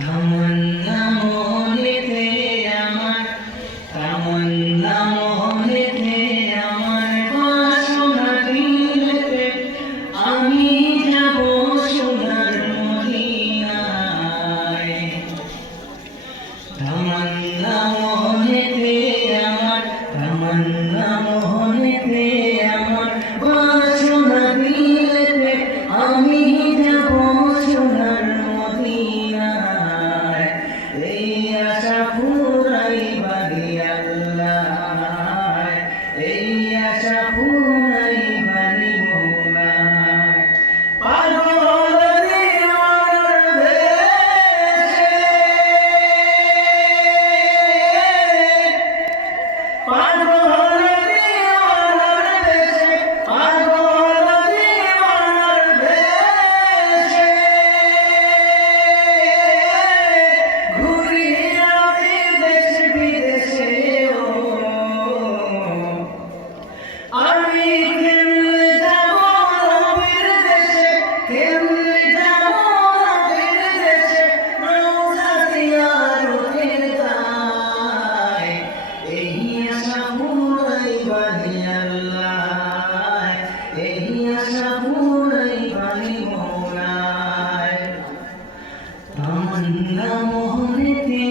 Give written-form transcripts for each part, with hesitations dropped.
তামান্না মনেতে আমার, তামান্না মনেতে আমার, বাসনা দিলেতে আমি যাব সোনার মদিনায়। তামান্না মনেতে আমার, তামান্না মনেতে আমার, বাসনা দিলেতে আমি যাব সোনার মদিনায়। এই আশা পুরাইবারে আল্লাহ, এই আশা পুরাইবারে মওলায়। পাগল দিওয়ানার দেশে, পাগল দিওয়ানার দেশে, পাগল দিওয়ানার দেশে ঘুরি আমি দেশ বিদেশে। আমি কেমনে যাব নবীর দেশে, কেমনে যাব নবীর দেশে, রওজা জিয়ারতের দায়। এই আশা পুরাইবারে আল্লাহ, এই আশা পুরাইবারে মওলায়। তামান্না মনেতে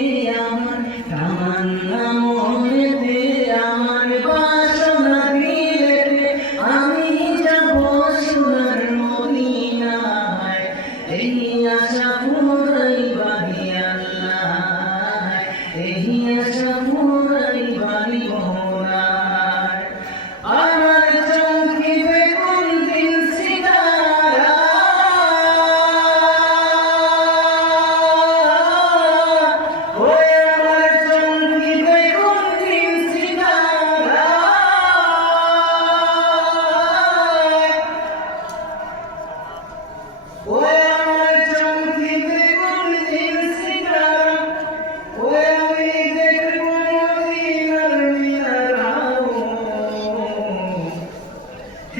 আমার, তামান্না মনেতে আমার, বাসনা দিলেতে আমি যাব সোনার মদিনায়। এই আশা পুরাইবারে আল্লাহ, এই আশা পুরাইবারে মওলায়। আমার চমকিবে কোন দিন সিতারা, ওই আমার চমকিবে কোন দিন সিতারা, ওই আমার চমকিবে কোন দিন সিতারা, ওই আমি দেখব মদিনার মিনারাও।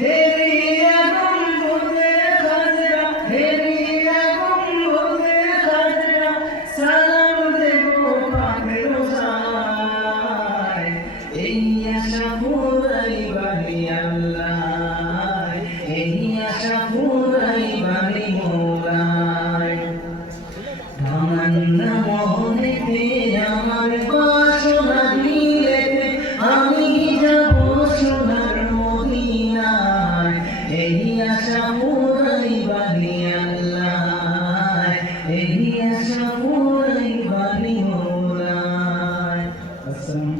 হেরিয়া গম্বুজে খাজরা, হেরিয়া গম্বুজে খাজরা, সালাম দেব পাকের রোজায়। এই আশা পুরাইবারে আল্লাহ, এই আশা পুরাইবারে মওলায়। তামান্না মনেতে আমার, বাসনা দিলেতে আমি যাব সোনার মদিনায়। এই আশা পুরাইবারে আল্লাহ, এই আশা পুরাইবারে মওলায়।